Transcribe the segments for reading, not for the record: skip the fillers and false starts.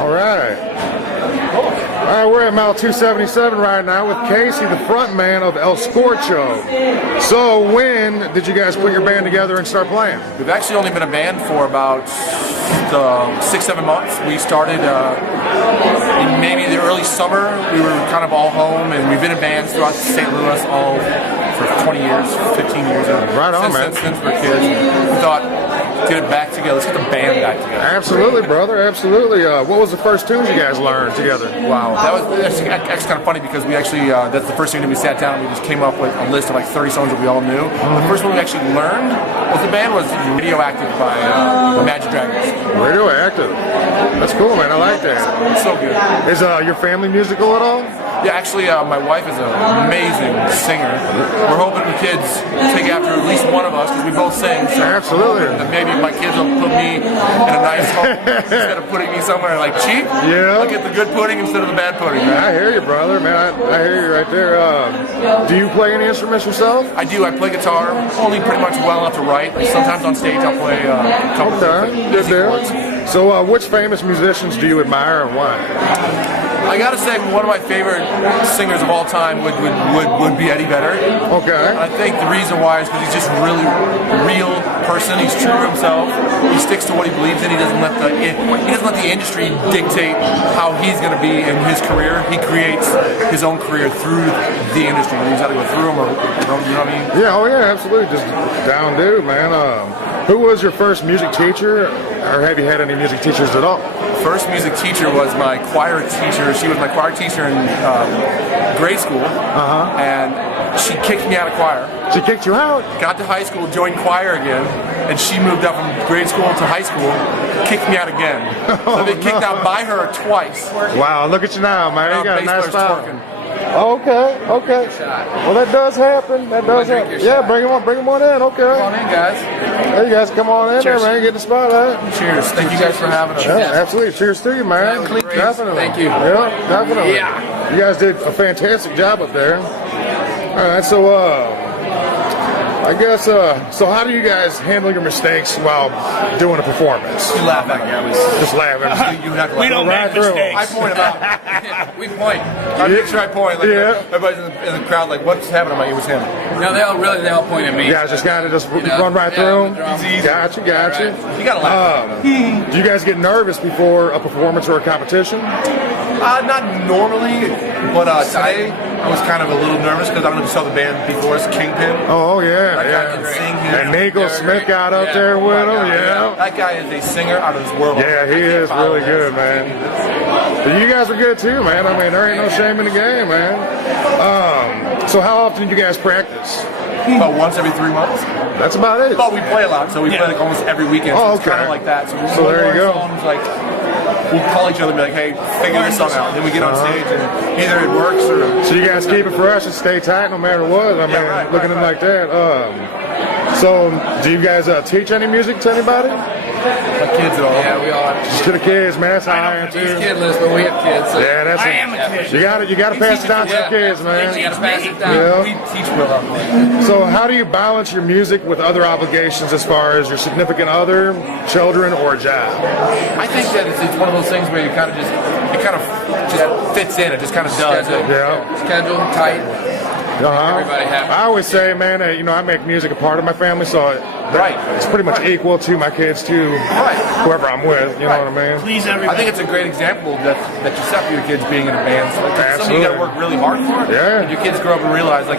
All right. All right, we're at mile 277 right now with Casey, the front man of El Scorcho. So when did you guys put your band together and start playing? We've actually only been a band for about 6-7 months. We started in maybe the early summer. We were kind of all home, and we've been in bands throughout St. Louis all for 20 years, 15 years. Right on, man. Since we're kids. We thought, get it back together. Let's get the band back together. Absolutely, brother. Absolutely. What was the first tunes you guys learned together? Wow, that's actually kind of funny because we actually that's the first thing that we sat down and we just came up with a list of like 30 songs that we all knew. The first one we actually learned as the band was "Radioactive" by Imagine Dragons. Radioactive. That's cool, man. I like that. It's so good. Is your family musical at all? Yeah, actually, my wife is an amazing singer. We're hoping the kids take after at least one of us because we both sing. So absolutely. Maybe my kids will put me in a nice home instead of putting me somewhere like cheap. Yeah. I'll get the good pudding instead of the bad pudding. Man. I hear you, brother. Man, I hear you right there. Do you play any instruments yourself? I do. I play guitar, only pretty much well enough to write. Like sometimes on stage I'll play a couple of good deal. So, which famous musicians do you admire and why? I gotta say, one of my favorite singers of all time would be Eddie Vedder. Okay. I think the reason why is because he's just really real person. He's true to himself. He sticks to what he believes in. He doesn't let the industry dictate how he's gonna be in his career. He creates his own career through the industry. He's got to go through them, or you know what I mean? Yeah. Oh yeah. Absolutely. Just down dude, man. Who was your first music teacher, or have you had any music teachers at all? First music teacher was my choir teacher. She was my choir teacher in grade school, and she kicked me out of choir. She kicked you out? Got to high school, joined choir again, and she moved up from grade school to high school, kicked me out again. So I've been kicked out by her twice. Wow, look at you now, man. You got a nice style. Twerking. Okay. Well, that does happen. That does happen. Yeah, bring him on in. Okay. Come on in, guys. Hey, you guys, come on in there, man. Get the spotlight. Cheers. Thank you guys for having us. Yeah, absolutely. Cheers to you, man. Definitely. Thank you. Yeah, definitely. Yeah. You guys did a fantastic job up there. All right, so I guess, so how do you guys handle your mistakes while doing a performance? You laugh at me. Just laughing. You have to We don't make mistakes. I point them out. We point. I make sure I point. Like, everybody's in the crowd like, what's happening? I'm like, it was him. No, they all point at me. You guys just got to just run right through them? Got you. You got to laugh. Do you guys get nervous before a performance or a competition? Not normally, but today I was kind of a little nervous because I don't know if you saw the band before us, Kingpin. Oh, yeah. That guy can sing. And Nico Smith got up there with him, That guy is a singer out of this world. Yeah, he is really good, man. But you guys are good too, man. I mean, there ain't no shame in the game, man. So how often do you guys practice? About once every 3 months. That's about it. But we play a lot, so we play like almost every weekend. Oh, so it's kind of like that. So there you go. Songs, like, we'll call each other and be like, hey, figure this song out. And then we get on stage and either it works or... So you guys keep it fresh and stay tight no matter what. I mean, looking at it like that. So do you guys teach any music to anybody? My kids at all. Yeah, we all have Just to the kids, man. That's how I am too. He's kidless, but we have kids. So. Yeah, that's I it. am a kid. You gotta pass it down to the kids, man. You gotta pass it down. Yeah. We teach real hard. So how do you balance your music with other obligations as far as your significant other, children, or a job? I think that it's one of those things where you kind of just fits in. It just kind of does. Schedule tight. Everybody happy. I always say, man, I make music a part of my family, so it's pretty much equal to my kids, to whoever I'm with. You know what I mean? Please, everybody. I think it's a great example that you set for your kids being in a band. So it's something you got to work really hard for. Yeah. And your kids grow up and realize it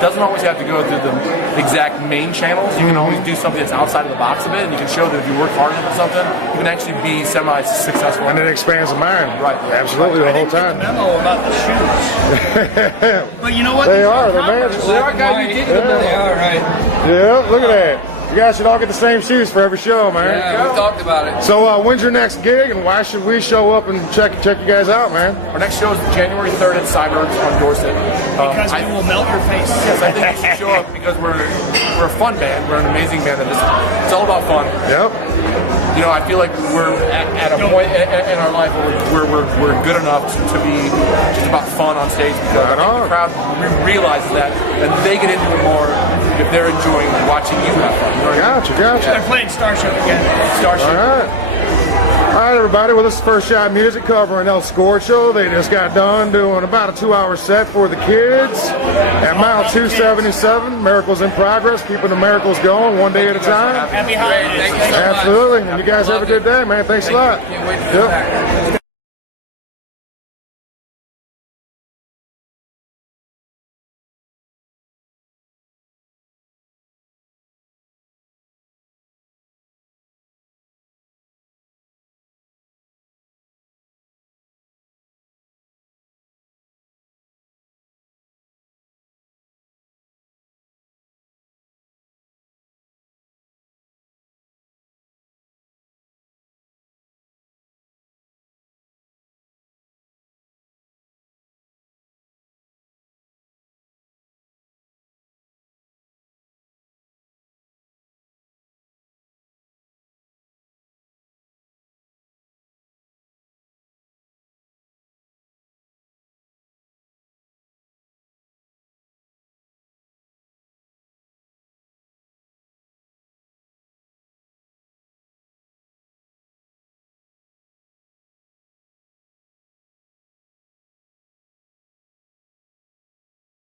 doesn't always have to go through the exact main channels. You can always do something that's outside of the box of it, and you can show that if you work hard enough at something, you can actually be semi-successful. And it expands the mind. Right. Absolutely, the whole time. Memo about the shoes. But you know what? They're managers. They are guys who did them. They are, right? Yeah, look at that. You guys should all get the same shoes for every show, man. Yeah, we talked about it. So when's your next gig, and why should we show up and check you guys out, man? Our next show is January 3rd at Cyber's on Dorset. Because we will melt your face. Yes, I think you should show up because we're a fun band. We're an amazing band. It's all about fun. Yep. I feel like we're at a point in our life where we're good enough to be just about fun on stage because I think the crowd realizes that, and they get into it more if they're enjoying watching you have fun. Got Gotcha, gotcha. They're playing Scorcho again. Starship. All right, everybody. Well, this is First Shot Music covering El Scorcho. They just got done doing about a 2-hour set for the kids at mile 277. Miracles in progress, keeping the miracles going one day at a time. Happy holidays. Thank you so much. Absolutely. And you guys have a good day, man. Thanks a lot. Can't wait to come back.